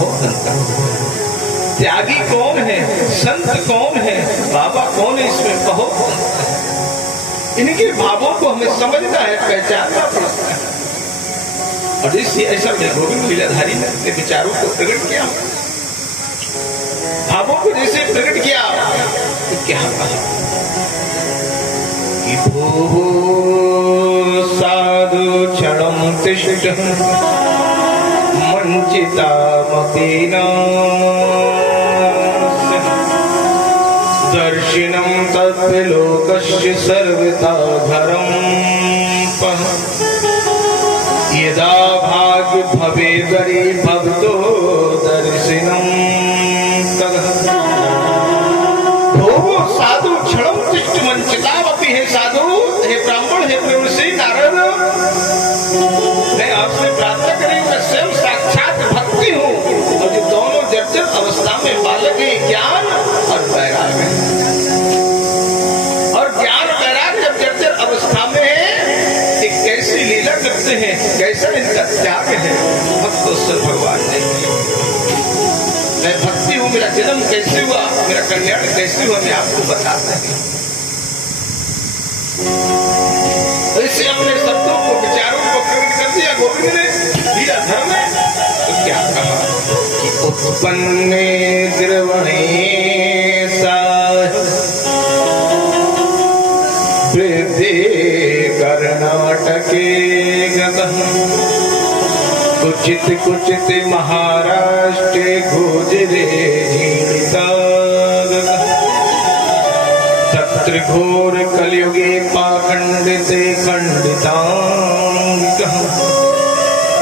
कहो संता। त्यागी कौन है, संत कौन है, बाबा कौन है, इसमें कहो। इनके भावों को हमें समझना है, पहचानना पड़ता है। और इससे ऐसा गोविंद लीलाधारी ने अपने विचारों को प्रकट किया, भावों को जैसे प्रकट किया तो क्या कहा कि भो साधु क्षणं तिष्ठ मंचितामपीना दर्शिनं तत्लोकस्य सर्वथा धरं यदा भाग्य भवेदरि भक्तो दर्शिनं तदा भो साधु क्षणं तिष्ठ मंचितामपि। हे साधु, हे ब्राह्मण, हे ब्रह्मर्षि नारद, मैं आपसे प्रार्थना करूंगा, स्वयं साक्षात भक्ति हूँ और ये दोनों जर्जर अवस्था में बालक है, ज्ञान और वैराग्य। और ज्ञान वैराग्य जब जर्जर अवस्था में है, एक कैसी लीला करते हैं, कैसा इनका त्याग है। भक्तोत्सव भगवान ने, मैं भक्ति हूँ, मेरा जन्म कैसे हुआ, मेरा कल्याण कैसे हुआ, मैं आपको बताता हूँ। ऐसे अपने शब्दों को, विचारों को प्रकट कर दिया गोविंद ने लीलाधर में। तो क्या कहा कि उत्पन्ने द्रवणे वृद्धि कर्नाटके गतः कुचित कुचित महाराष्ट्रे गोजरे जीविता तत्र घोर कलयुगे पाखंडिते खंडितांग।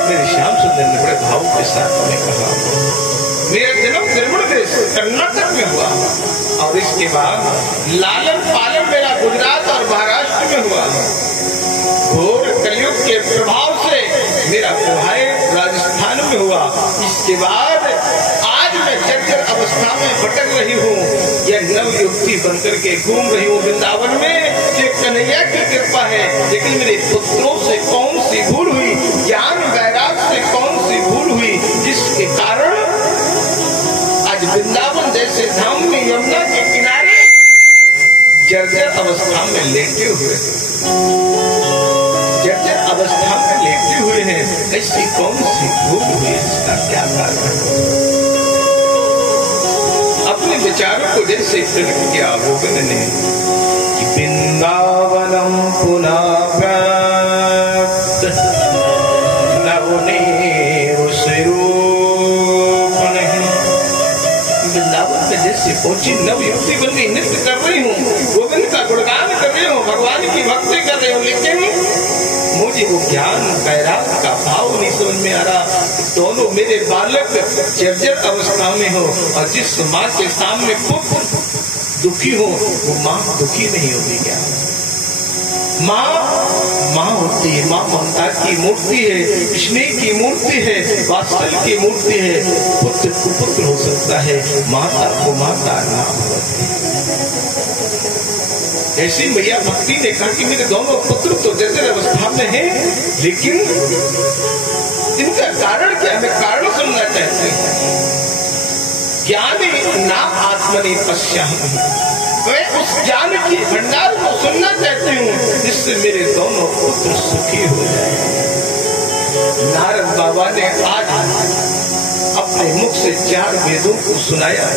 मेरे श्याम सुंदर ने बड़े भाव के साथ में कहा, मेरा जन्म निर्मल देश कर्नाटक में हुआ और इसके बाद लालन पालन मेरा गुजरात और महाराष्ट्र में हुआ। घोर कलयुग के प्रभाव से मेरा विवाह राजस्थान में हुआ। इसके बाद आज मैं जर्जर अवस्था में भटक रही हूँ, यह नवयुक्ति बनकर के घूम रही हूँ वृंदावन में। ये कन्हैया की कृपा है, लेकिन मेरे पुत्रों से कौन सी भूल हुई, ज्ञान वैराग्य से कौन सी भूल हुई, जिसके कारण आज वृंदावन जैसे धाम में यमुना के किनारे जर्जर अवस्था में लेटे हुए, जर्जर अवस्था में लेटे हुए हैं। ऐसी कौन सी भूल हुई, इसका क्या कारण है। अपने विचारों को जैसे प्रकट किया गोविंद ने कि वृंदावनम पुनः प्राप्त नवनीव स्वरूप नहीं। वृंदावन में जैसे पहुंची नवयुक्ति बन गई, नृत्य कर रही हूँ, गोविंद का गुणगान कर रही हूँ, भगवान की भक्ति कर रही हूँ, लेकिन मुझे वो ज्ञान वैराग्य का भाव नहीं समझ में आ रहा। दोनों मेरे बालक जर्जर अवस्था में हो और जिस माँ के सामने पुत्र दुखी हो, वो माँ दुखी नहीं होगी क्या। माँ होती है, माँ ममता की मूर्ति है, स्नेह की मूर्ति है, वात्सल्य की मूर्ति है। पुत्र कुपुत्र हो सकता है, माता को माता ना होती। ऐसी मैया भक्ति ने कहा कि मेरे दोनों पुत्र तो जर्जर अवस्था में हैं, लेकिन इनका कारण क्या है, कारण सुनना चाहते हैं। ज्ञानी ना आत्मनि पश्यामि, मैं उस ज्ञान की भंडार को सुनना चाहती हूँ जिससे मेरे दोनों पुत्र सुखी हो जाए। नारद बाबा ने आज अपने मुख से 4 वेदों को सुनाया,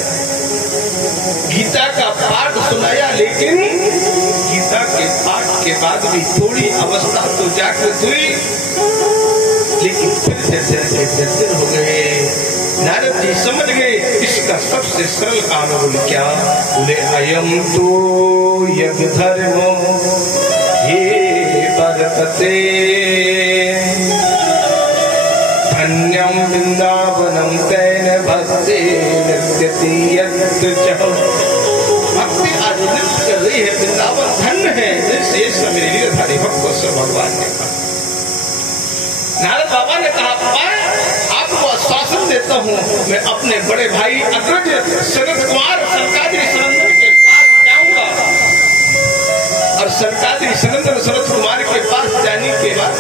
गीता का पाठ सुनाया, लेकिन गीता के पाठ के बाद भी थोड़ी अवस्था तो जागृत हुई, लेकिन फिर जर्जर हो गए। नारद जी समझ गए इसका सबसे सरल कानून क्या, बोले अयम तो यज्ञ धर्मो ये वर्तते धन्यम वृंदावनम तैन भक्ति नृत्यति यत्र च। भक्ति आज नृत्य कर रही है, वृंदावन धन्य है, जैसे मेरे लीलाधारी भक्त से भगवान ने कहा। नारद बाबा ने कहा आपको आश्वासन देता हूँ, मैं अपने बड़े भाई अग्रज शरद कुमार सरकारी सनंदन के पास जाऊंगा और सरकारी सनंदन शरद कुमार के पास जाने के बाद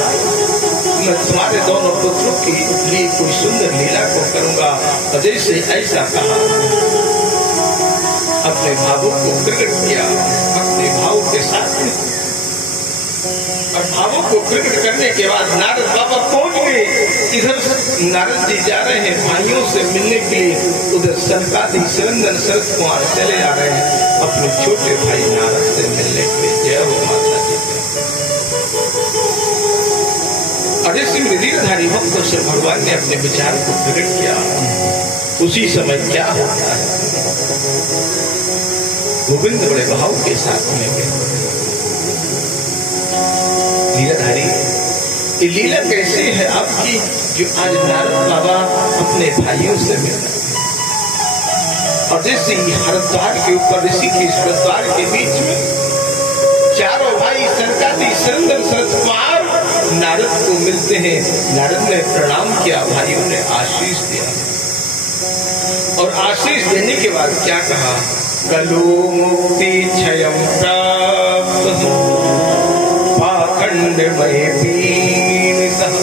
मैं तुम्हारे दोनों पुत्रों के लिए कोई सुंदर लीला को करूंगा। अजय से ऐसा कहा, अपने भावों को प्रकट किया, अपने भाव के साथ में। और भावों को प्रकट करने के बाद नारद बाबा पहुंच गए। इधर नारद जी जा रहे हैं भाइयों से मिलने के लिए, उधर सनकादिक सिरंदन शरद कुमार चले आ रहे हैं अपने छोटे भाई नारद से मिलने के लिए। जय हो माता जी। अजय सिंह लीलाधारी भक्त से भगवान ने अपने विचार को प्रकट किया। उसी समय क्या होता है, गोविंद बड़े भाव के साथ में गए। लीलाधारी, ये लीला कैसे है आपकी जो आज नारद बाबा अपने भाइयों से मिल रहे हैं? और जैसे हरिद्वार के ऊपर, ऋषिकेश हरिद्वार के बीच में चारों भाई सनकादिक सिरंदन शरद कुमार नारद को मिलते हैं। नारद ने प्रणाम किया, भाइयों ने आशीष दिया। और आशीष देने के बाद क्या कहा, कलो मुक्ति क्षयं प्राप्त पाखंड में पीड़ितः।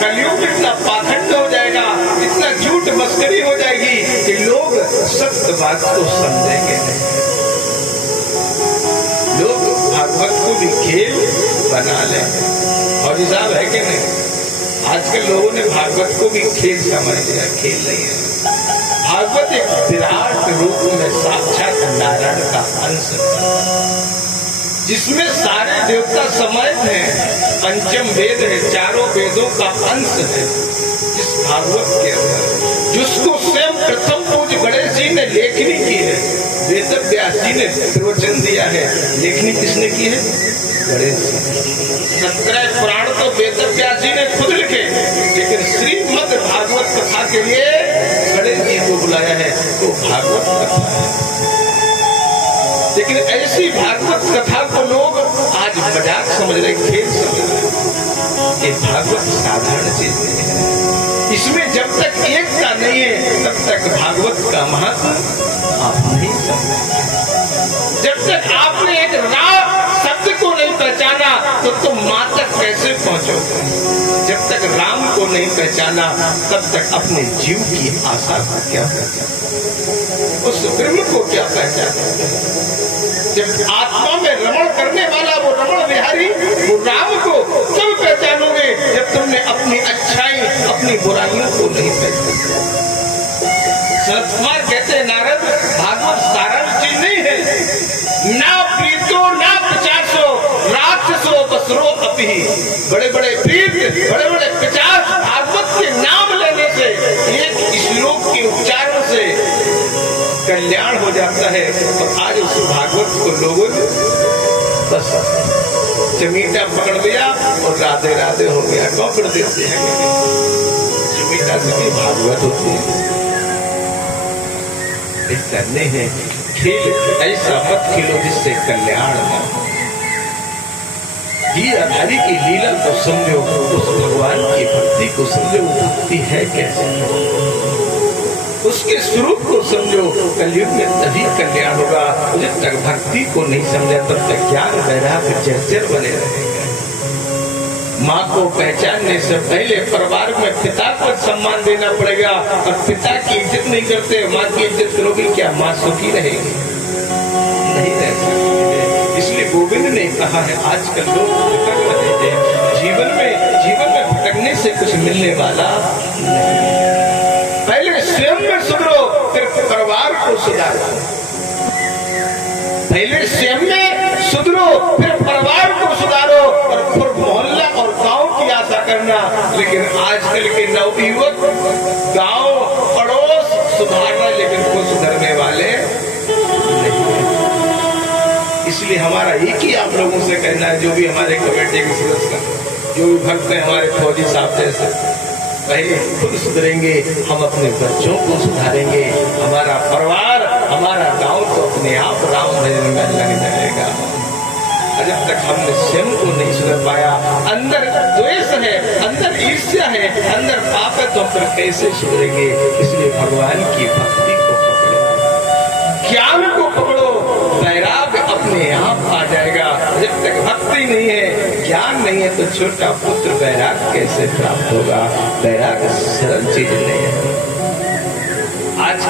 कलयुग इतना पाखंड हो जाएगा, इतना झूठ मस्करी हो जाएगी कि लोग सत्य बात को समझेंगे नहीं। लोग भागवत को भी खेल बना लेंगे। और हिसाब है कि नहीं, आजकल लोगों ने भागवत को भी खेल समझ लिया, खेल नहीं है। भागवत एक विराट रूप में साक्षात नारायण का अंश है, जिसमें सारे देवता समाहित हैं। पंचम वेद है, चारों वेदों का अंश है इस भागवत के अंदर, जिसको स्वयं प्रथम पूज्य गणेश जी ने लेखनी की है। वेद व्यास जी ने प्रवचन दिया है, लेखनी किसने की है? गणेश जी। 17 पुराण तो वेद व्यास जी ने खुद लिखे, लेकिन श्रीमद् भागवत कथा के लिए गणेश जी को बुलाया है, तो भागवत कथा है। लेकिन ऐसी भागवत कथा को लोग आज मजाक समझ रहे, खेल समझ रहे। ये भागवत साधारण चीज नहीं है। इसमें जब तक एकता नहीं है तब तक भागवत का महत्व आप नहीं समझेंगे। जब तक आपने एक राम शब्द को नहीं पहचाना तो तुम मां तक कैसे पहुंचोगे? जब तक राम को नहीं पहचाना तब तक अपने जीव की आशा को क्या पहचाना, उस ब्रह्म को क्या पहचाना? जब आत्मा में रमण करने वाला वो रमण विहारी, वो राम को कब पहचानोगे? जब तुमने अपनी अच्छाई, अपनी बुराइयों को नहीं पहचाना। शरद कुमार कहते हैं, नारद, भागवत साधारण चीज नहीं है। ना प्रीतो ना पिचासो राक्षसो बसरो अपि। बड़े बड़े प्रीत, बड़े बड़े पिचास भागवत के नाम लेने से, एक श्लोक के उच्चारण से कल्याण हो जाता है। और आज उस भागवत को लोगों ने बस चमीटा पकड़ लिया और राधे राधे हो गया, पकड़ देते हैं। चमीटा से भागवत होती है, करने हैं खेल ऐसा मत खेलो जिससे कल्याण न हो। लीलाधारी की लीला को समझो, उस भगवान की भक्ति को समझो, वो भक्ति है कैसे, उसके स्वरूप को समझो। कलयुग में तभी कल्याण होगा। जब तक भक्ति को नहीं समझा तब तक ज्ञान वैराग्य जर्जर बने रहेंगे। माँ को पहचानने से पहले परिवार में पिता को सम्मान देना पड़ेगा। और पिता की इज्जत नहीं करते, माँ की इज्जत करोगे क्या? माँ सुखी रहेगी? नहीं रह सकती। इसलिए गोविंद ने कहा है, आजकल लोग भटक रहे थे, जीवन में भटकने से कुछ मिलने वाला नहीं। पहले स्वयं में सुधरो, फिर परिवार को सुधारो। पहले स्वयं में सुधरो, फिर परिवार को सुधारो, और फिर मोहल्ला और गांव की आशा करना। लेकिन आजकल के नवयुवक गांव पड़ोस सुधारना, लेकिन कोई सुधरने वाले नहीं है। इसलिए हमारा एक ही आप लोगों से कहना है, जो भी हमारे कमेटी के सदस्य, जो भी भक्त हैं, हमारे फौजी साहब जैसे, पहले खुद सुधरेंगे, हम अपने बच्चों को सुधारेंगे, हमारा परिवार, हमारा गांव तो अपने आप राम भजन में लग जाएगा। जब तक हमने स्वयं को नहीं सुधर पाया, अंदर द्वेष है, अंदर ईर्ष्या है, अंदर पाप है, तो फिर कैसे सुधरेंगे? इसलिए भगवान की भक्ति को पकड़ो, ज्ञान को पकड़ो, वैराग्य अपने आप आ जाएगा। जब तक भक्ति नहीं है, ज्ञान नहीं है, तो छोटा पुत्र वैराग्य कैसे प्राप्त होगा? वैराग्य सरल चीज नहीं है।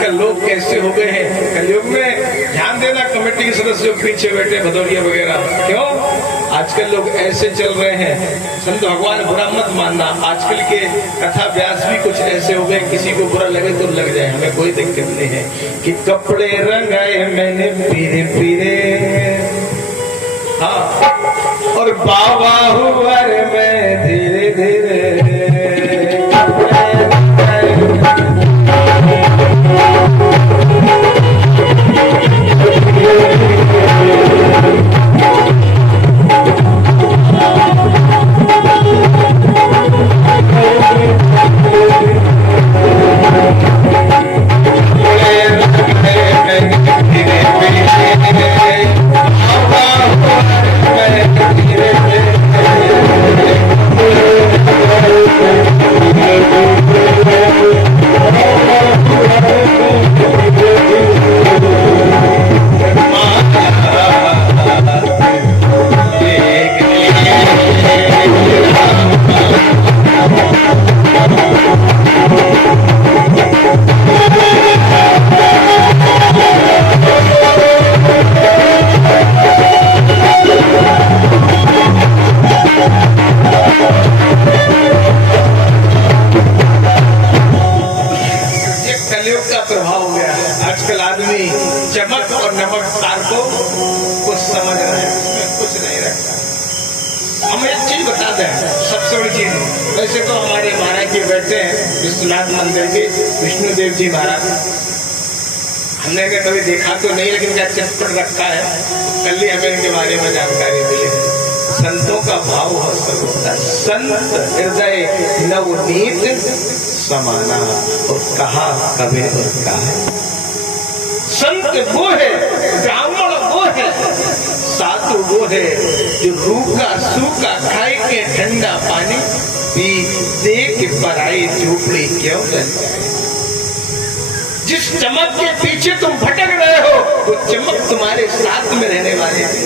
आजकल लोग कैसे हो गए हैं कलयुग में। ध्यान देना कमेटी के सदस्य पीछे बैठे भदौरिया वगैरह, क्यों आजकल लोग ऐसे चल रहे हैं। संत भगवान बुरा मत मानना, आजकल के कथा व्यास भी कुछ ऐसे हो गए, किसी को बुरा लगे तो लग जाए, हमें कोई दिक्कत नहीं है। कि कपड़े रंगाए मैंने पीरे पीरे, हाँ, और बाबा हुआ रे मैं धीरे धीरे। चमक और नमक सार को कुछ समझ रहे हैं, कुछ नहीं रखता। हम एक चीज बता दें, सबसे बड़ी चीज, वैसे तो हमारे महाराज जी बैठे हैं विश्वनाथ मंदिर के विष्णुदेव जी महाराज, हमने कभी देखा तो नहीं, लेकिन क्या चित्र रखा है, कल ही हमें इनके बारे में जानकारी मिली। संतों का भाव होता, संत हृदय नवनीत समाना, और कहा कभी और कहा। संत वो है, ब्राह्मण वो है, साधु वो है जो रूखा सूखा खाए के ठंडा पानी पी दे के पराई झोपड़ी क्यों जल जाए। जिस चमक के पीछे तुम भटक रहे हो वो चमक तुम्हारे साथ में रहने वाले थे।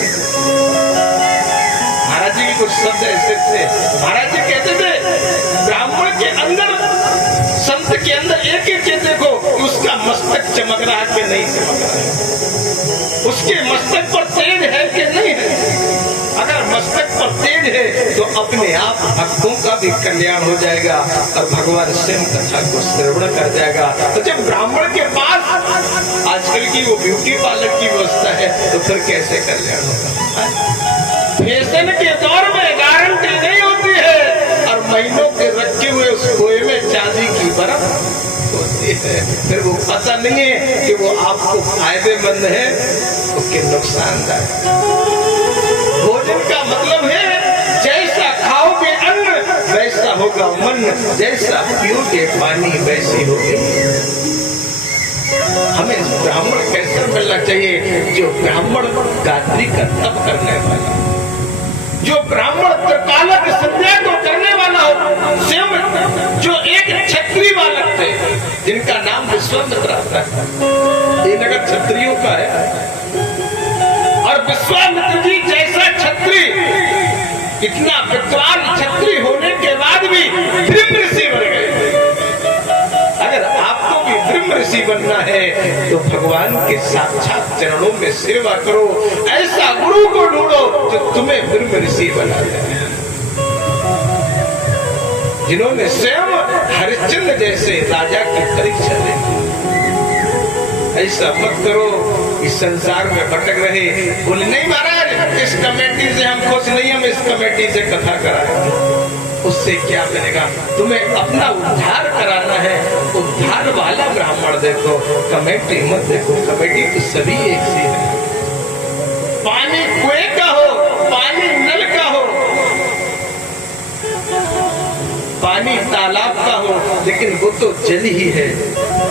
महाराज जी के कुछ शब्द ऐसे थे, महाराज जी कहते थे ब्राह्मण के अंदर, संत के अंदर एक ही चीज देखो, उसका मस्तक चमक रहा है कि नहीं चमक रहा है, उसके मस्तक पर तेज है कि नहीं है। अगर मस्तक पर तेज है तो अपने आप भक्तों का भी कल्याण हो जाएगा और भगवान स्वयं कथा को श्रवण कर जाएगा। तो जब ब्राह्मण के पास आजकल की वो ब्यूटी पार्लर की व्यवस्था है तो फिर कैसे कल्याण होगा। फैशन के दौर में गारंटी नहीं होती है और महीनों के रखे हुए उस खोए में चांदी की बर्फ होती है, फिर वो पता नहीं है कि वो आपको फायदेमंद है तो कि नुकसानदायक। भोजन का मतलब है जैसा खाओगे अन्न वैसा होगा मन, जैसा पियोगे पानी वैसी होगी। हमें ब्राह्मण कैसे मिलना चाहिए, जो ब्राह्मण गायत्री का तप करने वाला, जो ब्राह्मण त्रिकालक संध्या को करने वाला हो, स्वयं जो एक क्षत्रिय बालक थे जिनका नाम विश्वामित्र आता है, ये नगर क्षत्रियों का है। और विश्वामित्र जी जैसा क्षत्रिय, इतना विद्वान क्षत्रिय होने के बाद भी ब्रह्म ऋषि बन गए। अगर आपको भी ब्रह्म ऋषि बनना है तो भगवान के साक्षात चरणों में सेवा करो, ऐसा गुरु को ढूंढो जो तुम्हें ब्रह्म ऋषि बना दे, जिन्होंने स्वयं हरिश्चंद्र जैसे राजा की परीक्षा ली। ऐसा मत करो इस संसार में भटक रहे, बोले नहीं महाराज इस कमेटी से हम खुश नहीं, हम इस कमेटी से कथा कराएंगे। उससे क्या मिलेगा, तुम्हें अपना उद्धार कराना है, उद्धार वाला ब्राह्मण देखो, कमेटी मत देखो। कमेटी तो सभी एक सी है, पानी कुएं का हो, पानी नल का हो, पानी तालाब का हो, लेकिन वो तो जल ही है।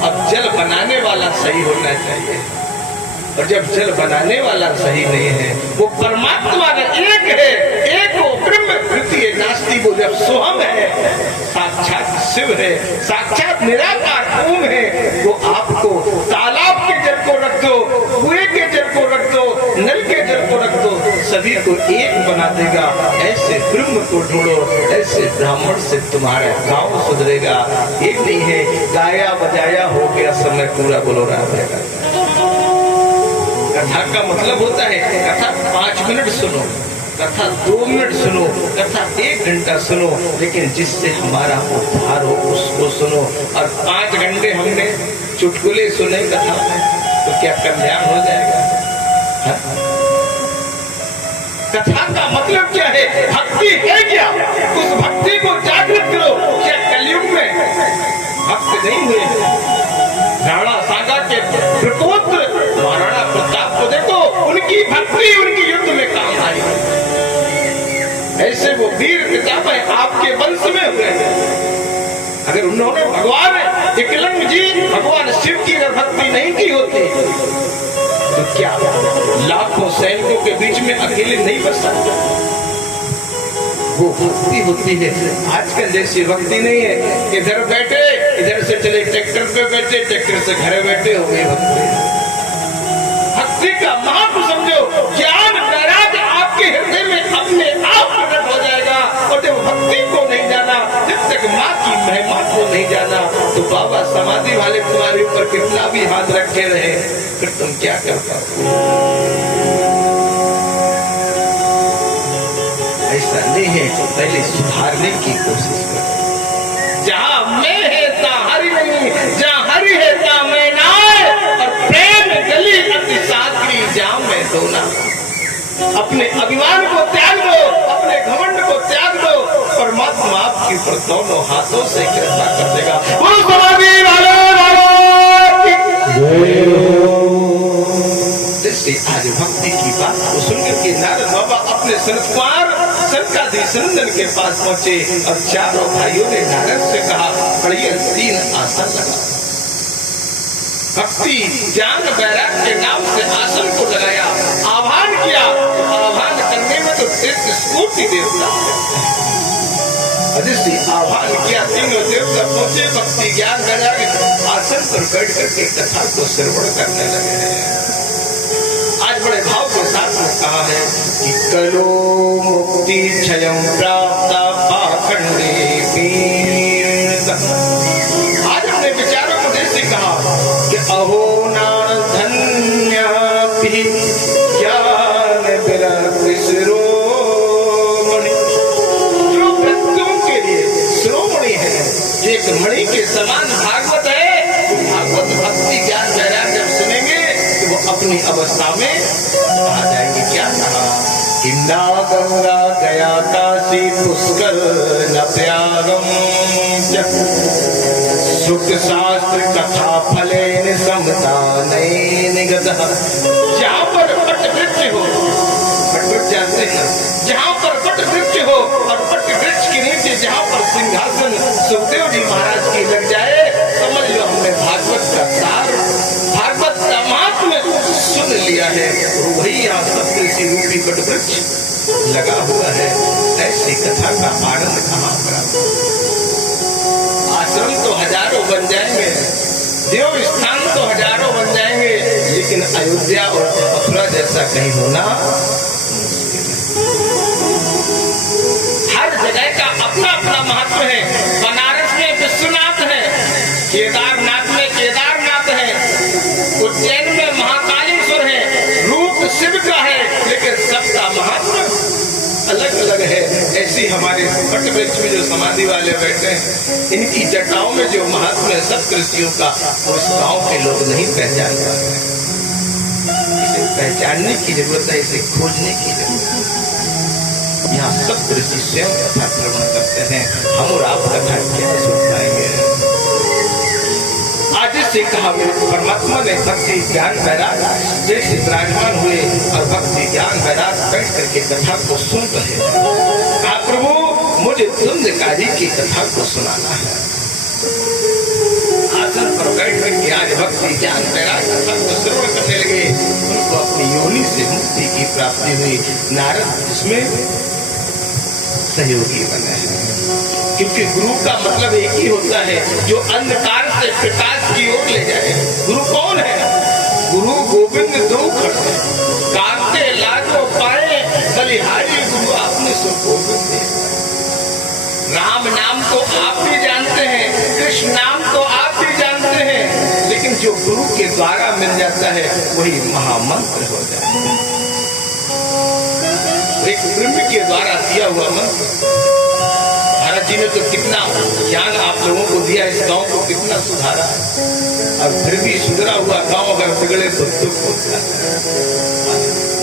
अब जल बनाने वाला सही होना चाहिए, और जब जल बनाने वाला सही नहीं है, वो परमात्मा एक है, एक हो ब्रह्म द्वितीय नास्ति, वो जब सोहम है, साक्षात शिव है, साक्षात निराकार ओम है, वो आपको तालाब के जल को रख दो, कुएं के जल को रख दो, नल के जल को रख दो, सभी को एक बना देगा। ऐसे ब्रह्म को ढूंढो, ऐसे ब्राह्मण से तुम्हारा गांव सुधरेगा। एक नहीं है, गाया बजाया हो गया समय पूरा, बोलो राधे राधे। कथा का मतलब होता है कथा 5 मिनट सुनो, कथा 2 मिनट सुनो, कथा 1 घंटा सुनो, लेकिन जिससे हमारा उद्धार हो उसको सुनो। और 5 घंटे हमने चुटकुले सुने कथा में, तो क्या कल्याण हो जाएगा? कथा का मतलब क्या है? भक्ति है क्या? उस भक्ति को जागृत करो। क्या कलयुग में भक्त नहीं हुए? राणा सागा के प्रकोत्र महाराणा प्रताप को देखो, उनकी भक्ति उनकी युद्ध में काम आई। ऐसे वो वीर प्रताप आपके वंश में हुए। अगर उन्होंने भगवान एकलंग जी, भगवान शिव की अगर भक्ति नहीं की होती तो क्या लाखों सैनिकों के बीच में अकेले नहीं बच सकते? वो भक्ति होती है। आजकल जैसी भक्ति नहीं है, इधर बैठे इधर से चले ट्रैक्टर पे बैठे, ट्रैक्टर से घर बैठे हो गए भक्ति। भक्ति का महत्व समझो। ज्ञान वैराग्य आपके हृदय में अपने आप प्रकट हो जाएगा। और जब भक्ति को नहीं जाना, जब तक माँ की महिमा को नहीं जाना, तो बाबा समाधि वाले तुम्हारे ऊपर कितना भी हाथ रखे रहे, फिर तुम क्या कर पाओ? ऐसा नहीं है। तो पहले सुधारने की कोशिश करो। जहाँ मैं है ता हरि नहीं, जहाँ हरि है ता मैं नाय। और प्रेम गली अति सागरी जहाँ मैं सोना। अपने अभिमान को त्याग दो, अपने घमंड को त्याग दो। परमात्मा आपके ऊपर दोनों हाथों से कृपा कर देगा। गुरु समाधि वाले आज भक्ति की बात को सुनकर के नारद बाबा अपने संत कुमार सनकादिक नंदन के पास पहुंचे और चारों भाइयों ने नारद से कहा, बढ़िया 3 आसन लगा। भक्ति ज्ञान वैराग्य के नाम से आसन को लगाया, आह्वान किया। आह्वान करने में तो 33 कोटि देवता, जिससे आह्वान किया 3 देवता पहुंचे। भक्ति ज्ञान वैराग्य आसन पर बैठ करके कथा को श्रवण करने लगे। आज बड़े भाव के साथ में कहा है कि कलो मुक्ति क्षयं प्राप्त पाखंडे। आज अपने विचारों को जैसे कहा कि अहो नान धन्य ज्ञान विरक्ति शिरोमणि। जो व्यक्तियों के लिए शिरोमणि है, एक मणि के समान भागवत है। भागवत भक्ति ज्ञान वैराग्य जब सुनेंगे तो वो अपनी अवस्था में आ जाएंगे। क्या कहा? इंदा गंगा गया काशी पुष्कर न त्यागम। सुख शास्त्र कथा फले समता नहीं निगत। जहाँ पर वट वृक्ष हो, वट वृक्ष जानते हैं, जहाँ पर वट वृक्ष हो और वट वृक्ष के नीचे जहाँ पर सिंहासन सुखदेव जी महाराज की लग जाए, समझ लो हमने भागवत का सार, भागवत का महात्म्य सुन लिया है। वही यहाँ सप्तऋषि रूपी वट वृक्ष लगा हुआ है। ऐसी कथा का आनंद कहाँ प्राप्त? आश्रम तो हजारों बन जाएंगे, देव स्थान तो हजारों बन जाएंगे, लेकिन अयोध्या और मथुरा जैसा कहीं होना मुश्किल है। हर जगह का अपना अपना महत्व है। बनारस में विश्वनाथ है, केदारनाथ में केदारनाथ है, उज्जैन में महाकालेश्वर है, रूप शिव का है, लेकिन सबका महत्व अलग अलग है। ऐसी हमारे वट वृक्ष में जो समाधि वाले बैठे हैं, इनकी जटाओं में जो महत्व है सप्तऋषियों का, वो इस गांव के लोग नहीं पहचान पाते। इसे पहचानने की जरूरत है, इसे खोजने की जरूरत है। यहाँ सप्तऋषि स्वयं कथा श्रवण करते हैं, हम और आप कथा क्या सुन पाएंगे? आज से कहा परमात्मा ने भक्ति ज्ञान वैराग्य जैसे विराजमान हुए और भक्ति ज्ञान वैराग्य बैठ करके कथा को सुन रहे हैं। कहा प्रभु मुझे धुंधकारी की कथा को सुनाना है। आसन पर बैठ करके आज भक्ति ज्ञान वैराग्य कथा को श्रवण करने लगे। उनको अपनी योनि से मुक्ति की प्राप्ति हुई। नारद इसमें सहयोगी बने हैं, क्योंकि गुरु का मतलब एक ही होता है, जो अंधकार से प्रकाश की ओर ले जाए। गुरु कौन है? गुरु गोविंद दो खड़े, कांते लागो पाए जो गुरु के द्वारा मिल जाता है वही महामंत्र हो जाता है। एक ब्रह्म के द्वारा दिया हुआ मंत्र। महाराज जी ने तो कितना ज्ञान आप लोगों को दिया, इस गांव को कितना सुधारा, और फिर भी सुधरा हुआ गांव अगर बिगड़े तो दुख होता है।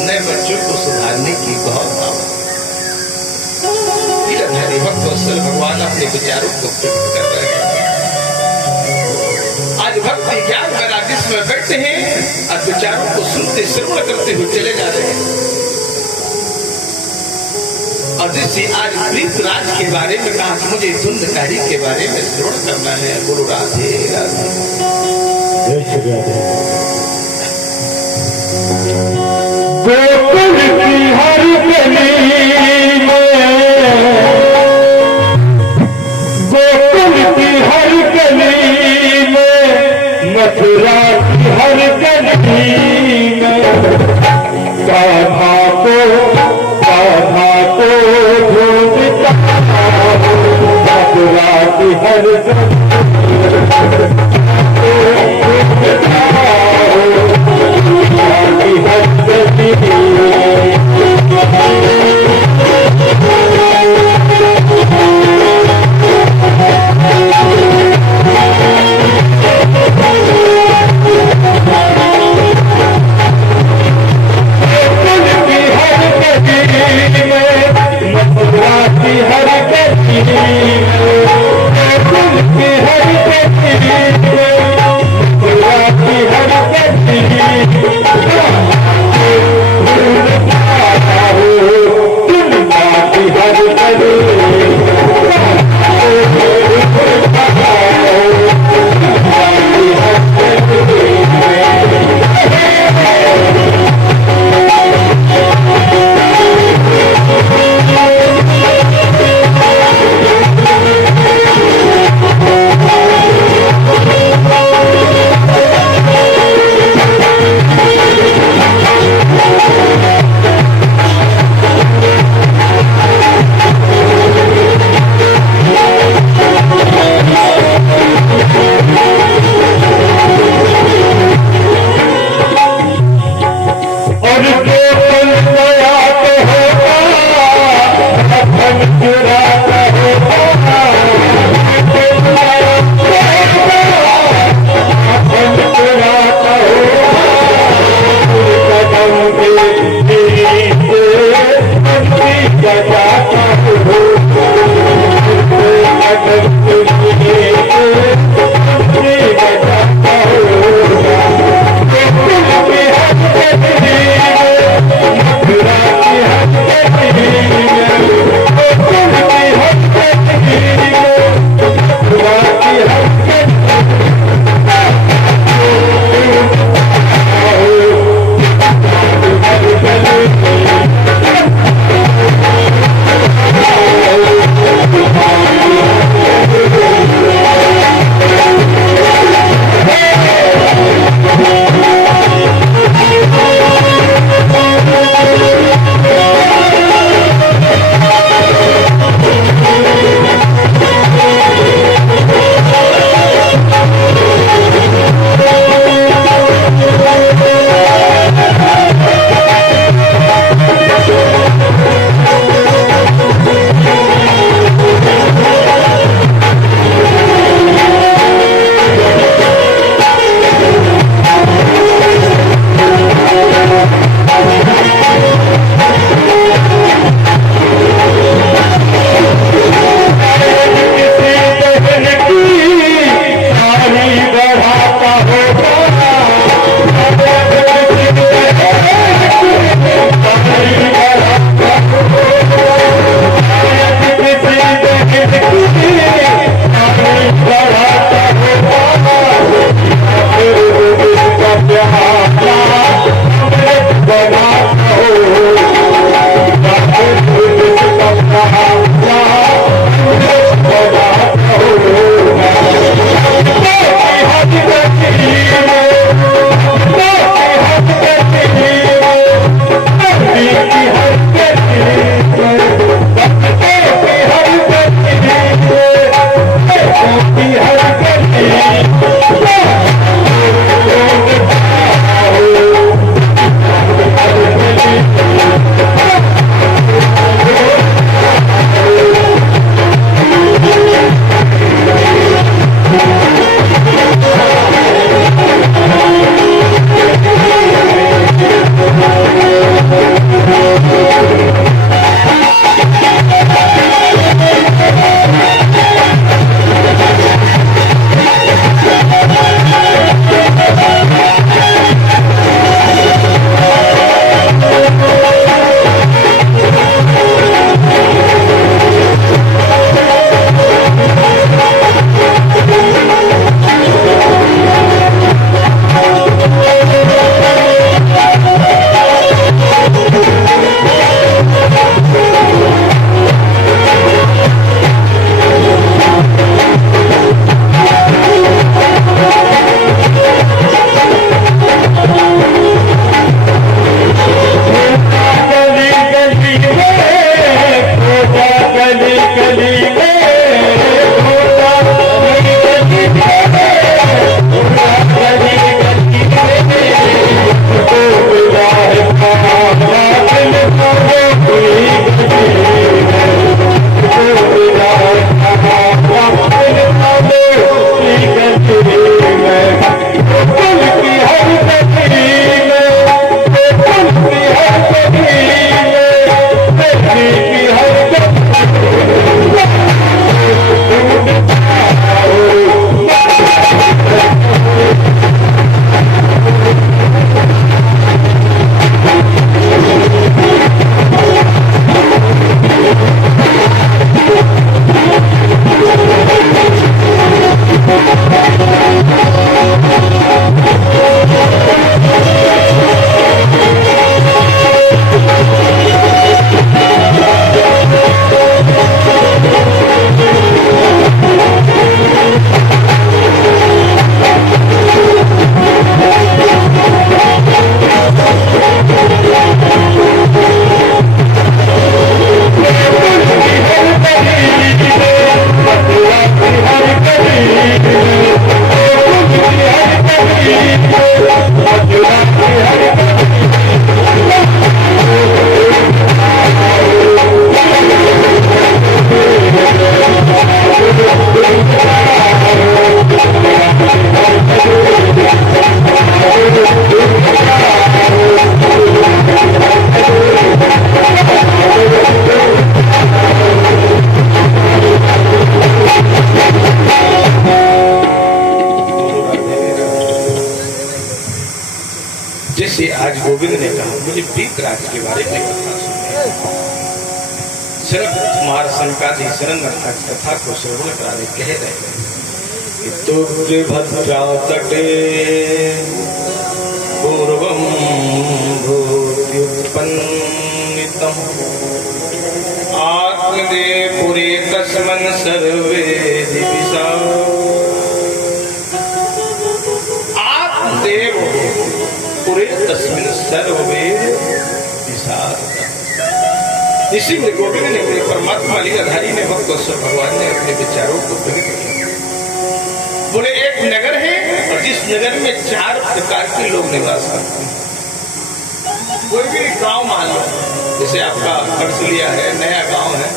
नए बच्चों को सुधारने की बहुत आवश्यकता। भक्त वत्सल भगवान अपने विचारों को व्यक्त कर रहे हैं। आज भक्ति ज्ञान वैराग्य में बैठे हैं और विचारों को सुनते श्रवण करते हुए चले जा रहे हैं। और जिससे आज प्रीत राज के बारे में कहा कि मुझे धुंधकारी के बारे में श्रवण करना है। गुरु राधे राधे। गोकुल की हर गली में, गोकुल की हर गली में, मथुरा की हर गली में, कान्हा को ढूंढता मथुरा की हर गली मथुरा की हर जैसे आज गोविंद ने कहा, मुझे प्रीत राज के बारे में कथा सुनी, शरद कुमार संकादि शरण कथा को श्रवण कराने कह रहे हैं। तुभद्रा तटे पूर्वम भूत्युत्पन्नितम् आत्मदेवपुरे तस्मन् सर्वे दिविषा आत्मदेवपुरे तस्मिन् सर्वे दिशा। इसी में गोविंद ने परमात्मा लीलाधारी ने भक्तों भगवान ने अपने विचारों को प्रकट किया। बोले एक नगर है और जिस नगर में 4 प्रकार के लोग निवास करते हैं। कोई भी गांव मान लो, जैसे आपका हर्सलिया है, नया गांव है,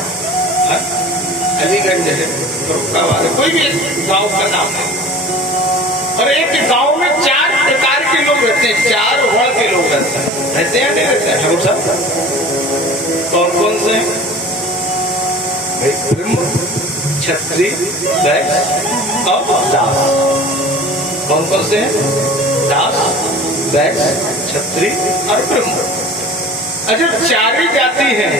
अलीगंज है, फरुखाबाद है, कोई भी गांव का नाम है। और एक गांव में 4 प्रकार के लोग रहते हैं, 4 वर्ण के लोग रहते हैं। रहते हैं नहीं रहते हैं ठाकुर साहब? कौन कौन से? भाई ब्रह्म, क्षत्रिय, वैश्य और दास। कौन कौन से हैं? दास, वैश्य, क्षत्रिय और ब्रह्म। अच्छा, 4 ही जाति है,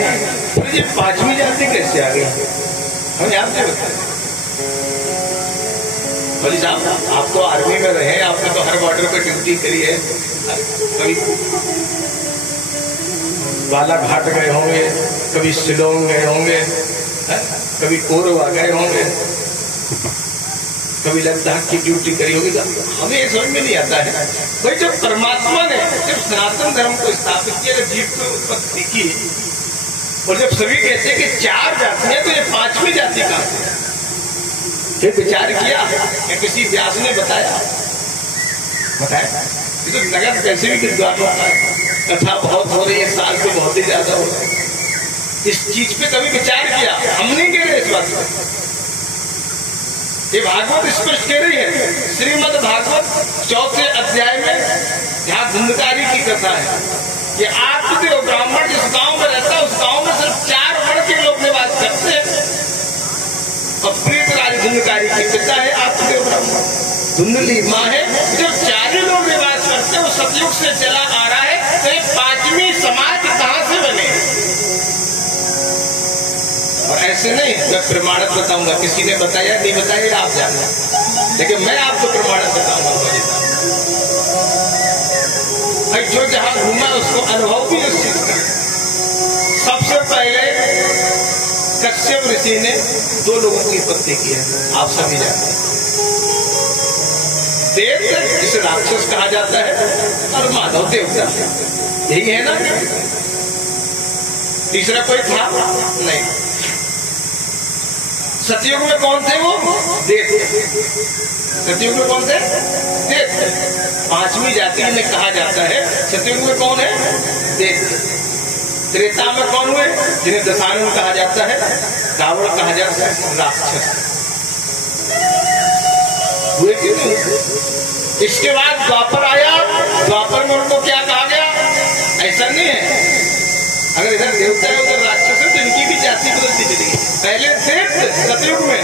फिर ये 5वीं जाति कैसे आ गई? हम यहाँ से बताएं। बोली साहब, आप तो आर्मी में रहे, आपने तो हर बॉर्डर पर ड्यूटी करी है, कभी बालाघाट गए होंगे, कभी शिलोंग गए होंगे, कभी कोरबा गए होंगे, कभी लद्दाख की ड्यूटी करी होगी। तो हमें ये समझ में नहीं आता है भाई, जब परमात्मा ने जब सनातन धर्म को स्थापित किया, जब जीव की उत्पत्ति की, और जब सभी कहते हैं कि 4 जातियां, तो ये 5वीं जाति कहां से? फिर विचार किया या किसी व्यास ने बताया? तो नगर कैसे भी विद्वानों का कथा बहुत हो रही है, साल से बहुत ही ज्यादा हो रहा है। इस चीज पे कभी विचार किया? हम नहीं कह रहे इस बात पर, ये भागवत स्पष्ट कह रही है। श्रीमद् भागवत 4 अध्याय में जहाँ धुंधकारी की कथा है कि आत्मदेव ब्राह्मण जिस गांव में रहता है, उस गांव में सिर्फ 4 वर्ण के लोग निवास करते हैं। और प्रीतराज धुंधकारी की पिता है आत्मदेव ब्राह्मण, धुंधली माँ है। जो 4 लोग निवास करते हैं वो सतयुग से चला आ रहा है। तो ये 5वीं समाज कहां से बने? और ऐसे नहीं मैं प्रमाणित बताऊंगा, किसी ने बताया नहीं बताया आप जानना, लेकिन मैं आपको प्रमाणित बताऊंगा। भाई जो जहां घूमा उसको अनुभव भी उस चीज का। सबसे पहले कश्यप ऋषि ने 2 लोगों की उत्पत्ति की है, आप सभी जानते हैं। देव जिसे राक्षस कहा जाता है, और माधव देवता, यही है ना। तीसरा कोई था नहीं। सतयुग में कौन थे वो? देव। सतयुग में कौन थे? देव। 5वीं जाति में कहा जाता है। सतयुग में कौन है? देव। त्रेता में कौन हुए? जिन्हें दशानन कहा जाता है, रावण कहा जाता है, राक्षस हुए कि नहीं? इसके बाद द्वापर आया, द्वापर में उनको क्या कहा गया? ऐसा नहीं है, अगर इधर देवता है उधर राक्षस है, तो इनकी भी जाति बदलती चली। पहले देव सतयुग में,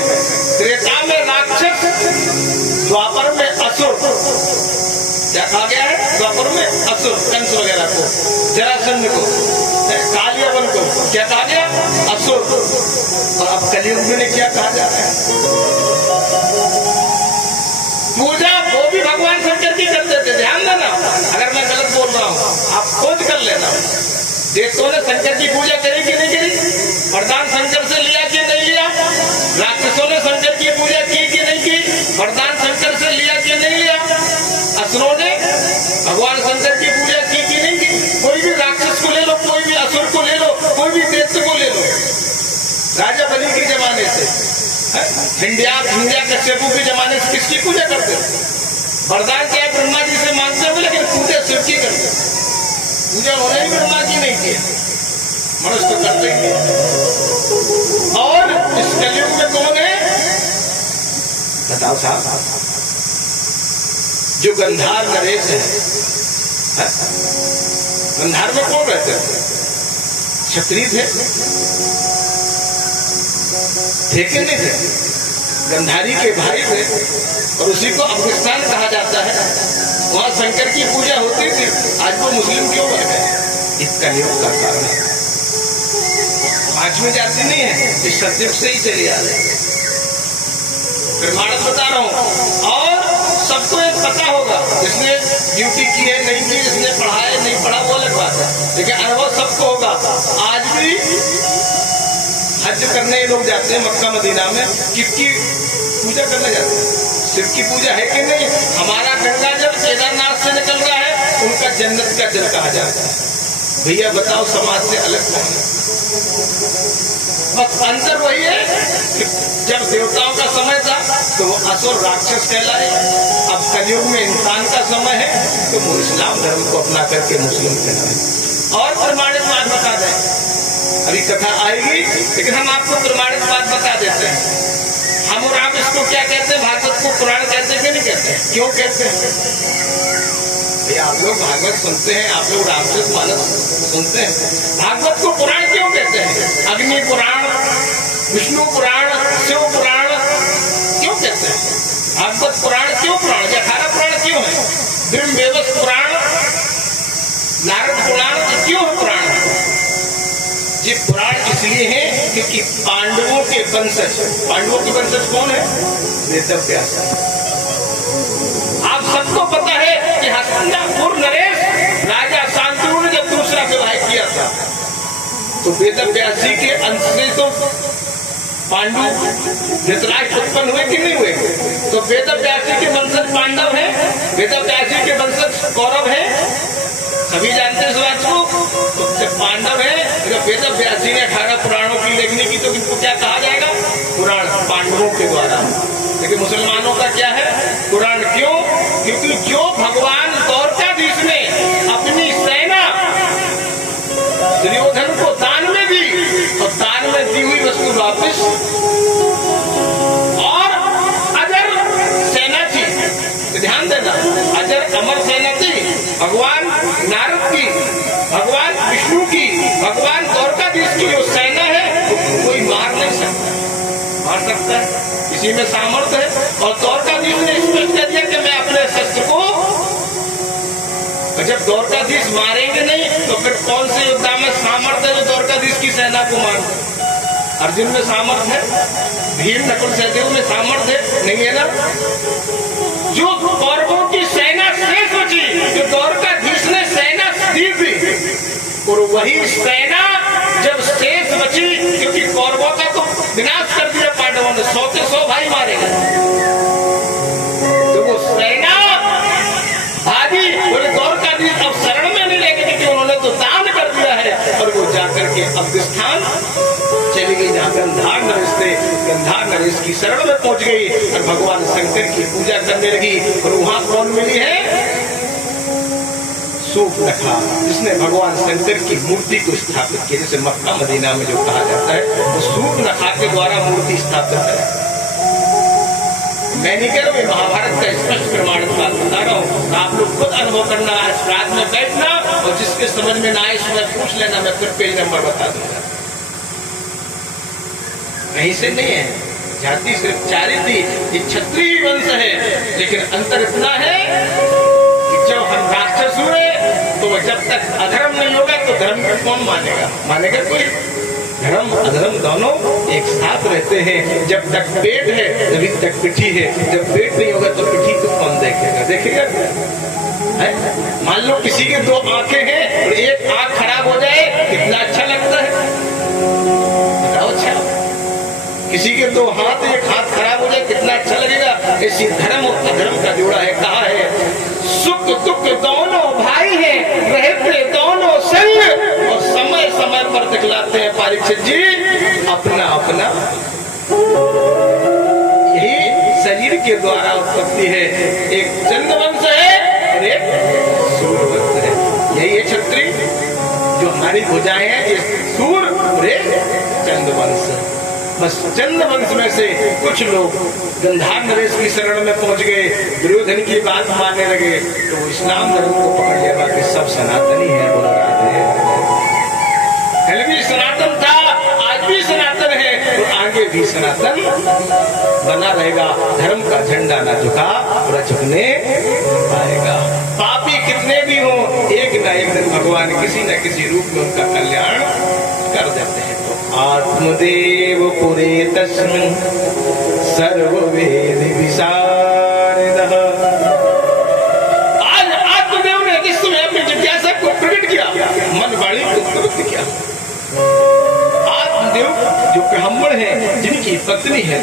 त्रेता में राक्षस, द्वापर में असुर। क्या कहा गया है? द्वापर में असुर, कंस वगैरह को, जरासंध को, कालियावन को क्या कहा गया? असुर। और अब कलयुग में क्या कहा जा रहा है? पूजा वो भी भगवान शंकर की करते थे। ध्यान देना, अगर मैं गलत बोल रहा हूँ आप खोज कर लेना। देवताओं ने शंकर की पूजा करी कि नहीं करी? वरदान शंकर से लिया कि नहीं लिया? राक्षसों ने शंकर की पूजा की कि नहीं की? वरदान शंकर से लिया कि नहीं लिया? असुरों ने भगवान शंकर की पूजा की कि नहीं की? कोई भी राक्षस को ले लो, कोई भी असुर को ले लो, कोई भी दैत्य को ले लो। राजा बलि के जमाने से, हिंडिया कश्यपु के जमाने से किसकी पूजा करते थे? वरदान क्या है? ब्रह्मा जी मानते होंगे, लेकिन पूजा शिव की करते, पूजा होने ही ब्रह्मा की नहीं की, मनुष्य तो करते ही नहीं। और इस कलयुग में कौन है बताओ साहब? जो गंधार नरेश है। गंधार में कौन रहते हैं? क्षत्रिय थे कि नहीं थे? गंधारी के भाई थे और उसी को अफगानिस्तान कहा जाता है। वहां शंकर की पूजा होती थी। आज वो मुस्लिम क्यों बन गए? इस कलयुग का कारण है। पांचवी जाति नहीं है, इस सतयुग से ही चली आ रही है। प्रमाण बता रहा हूं। और सबको एक पता होगा, जिसने ड्यूटी की है नहीं की, जिसने पढ़ा है नहीं पढ़ा, वो अलग बात है, लेकिन अनुभव सबको होगा। आज भी हज करने लोग जाते हैं मक्का मदीना में, किसकी पूजा करने जाते हैं? शिव की पूजा है कि नहीं? हमारा गंगा जल केदारनाथ से निकल रहा है, उनका जन्नत का जल कहा जाता है। भैया बताओ समाज से अलग कौन है? बस अंतर वही है कि जब देवताओं का समय था तो वो असुर राक्षस कहलाए, अब कलयुग में इंसान का समय है तो वो इस्लाम धर्म को अपना करके मुस्लिम कहलाए। और प्रमाणित बात बता दें, अभी कथा आएगी, लेकिन हम आपको प्रमाणित बात बता देते हैं। हम और आप इसको क्या कहते हैं? भागवत को पुराण कहते हैं कि नहीं कहते? क्यों कहते हैं? भैया आप लोग भागवत सुनते हैं, आप लोग रामचरित मानस सुनते हैं, भागवत को पुराण क्यों कहते हैं? अग्नि पुराण, विष्णु पुराण, शिव पुराण क्यों कहते हैं? भागवत पुराण क्यों पुराण? 18 पुराण क्यों है? ब्रह्मवेदस पुराण, नारद पुराण क्यों है पुराण? ये पुराण इसलिए है क्योंकि पांडवों के वंशज, पांडवों के वंशज कौन है? वेदव्यास। आप सबको पता है कि हस्तिनापुर नरेश राजा शांतनु ने जब दूसरा विवाह किया था तो वेदव्यास जी के अंश से तो पांडु धृतराष्ट्र उत्पन्न हुए कि नहीं हुए? तो वेदव्यास जी के वंशज पांडव हैं, वेदव्यास जी के वंशज कौरव हैं, सभी जानते हैं इस बात को। तो जब पांडव है, जब वेदव्यास जी ने 18 पुराणों की लेखनी की तो इनको क्या कहा जाएगा? पुराण, पांडवों के द्वारा। लेकिन मुसलमानों का क्या है? पुराण। क्यों? क्योंकि जो भगवान द्वारकाधीश ने अपनी सेना दुर्योधन को दान में दी, और दान में दी हुई वस्तु वापिस, और अजर सेना थी, ध्यान देना, अजर अमर सेना थी, भगवान नारद की, भगवान विष्णु की, भगवान द्वारकाधीश की जो सेना है तो कोई मार नहीं सकता। मार सकता है, इसी में सामर्थ्य है। और द्वारकाधीश ने स्पष्ट कर दिया कि मैं अपने शस्त्र को, जब द्वारकाधीश मारेंगे नहीं तो फिर कौन से योद्धा में सामर्थ्य है जो द्वारकाधीश की सेना को मार? अर्जुन में सामर्थ्य है, भीम नकुल सहदेव में सामर्थ्य नहीं है ना? जो कौरवों की सेना शेष बची, जो द्वारकाधीश ने सेना दी थी, और वही सेना जब शेष बची, क्योंकि कौरवों का तो विनाश कर दिया पांडवों ने, 100 के 100 भाई मारे गए, तो वो सेना भागी, बोले द्वारकाधीश अब शरण में नहीं लेंगे क्योंकि उन्होंने तो दान कर दिया है। और वो जाकर के अफगानिस्तान चली गई, जहाँ गंधार नरेश थे, गंधार नरेश की शरण में पहुंच गई और भगवान शंकर की पूजा करने लगी। और वहां कौन मिली है? सूर्पनखा, जिसने भगवान शंकर की मूर्ति को स्थापित किया। जैसे मक्का मदीना में जो कहा जाता है, वो सूर्पनखा के द्वारा मूर्ति स्थापित है। मैं नहीं कह रहा हूँ, महाभारत का स्पष्ट प्रमाणित बात बता रहा हूँ, आप लोग खुद अनुभव करना। आज रात में बैठना और जिसके समझ में ना आए उसमें पूछ लेना, मैं फिर पेज नंबर बता दूंगा। कहीं से नहीं है, जाति सिर्फ 4 ही थी, ये क्षत्रिय वंश है। लेकिन अंतर इतना है कि जब हम राक्षस हुए तो जब तक अधर्म नहीं होगा तो धर्म को कौन मानेगा? मानेगा कोई? धर्म अधर्म दोनों एक साथ रहते हैं। जब तक पेट है तभी तक पिठी है, जब पेट नहीं होगा तो पिठी को कौन देखेगा? देखेगा है? मान लो किसी के 2 आंखें हैं और एक आंख खराब हो जाए, कितना अच्छा लगता है? बताओ अच्छा। किसी के 2 हाथ, एक हाथ खराब हो जाए, कितना अच्छा लगेगा? ऐसी धर्म और अधर्म का जोड़ा है। कहा है सुख दुख दोनों भाई हैं, रहते दोनों संग, और समय समय पर दिखलाते हैं परीक्षित जी अपना अपना। यही शरीर के द्वारा उत्पत्ति है। एक चंद्रवंश है और एक भुजाएं ये सूर रे चंद्रवंश। बस चंद्रवंश में से कुछ लोग गंधार नरेश की शरण में पहुंच गए, दुर्योधन की बात मानने लगे, तो वो इस्लाम धर्म को पकड़ लिया। बाकी सब सनातनी है। बोल रहे कल भी सनातन था, आज भी सनातन है और आगे भी सनातन बना रहेगा। धर्म का झंडा ना झुका, पूरा झुकने पाएगा। पापी कितने भी हो, एक ना एक दिन भगवान किसी न किसी रूप में उनका कल्याण कर देते हैं। तो आत्मदेव पुरे तस्मिन् सर्ववेद विशारदः। आज आत्मदेव ने विश्व में अपनी जिज्ञासा को प्रकट किया, मन वाणी को प्रवृत्त किया। आत्मदेव जो ब्राह्मण है, जिनकी पत्नी है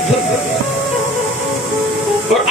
और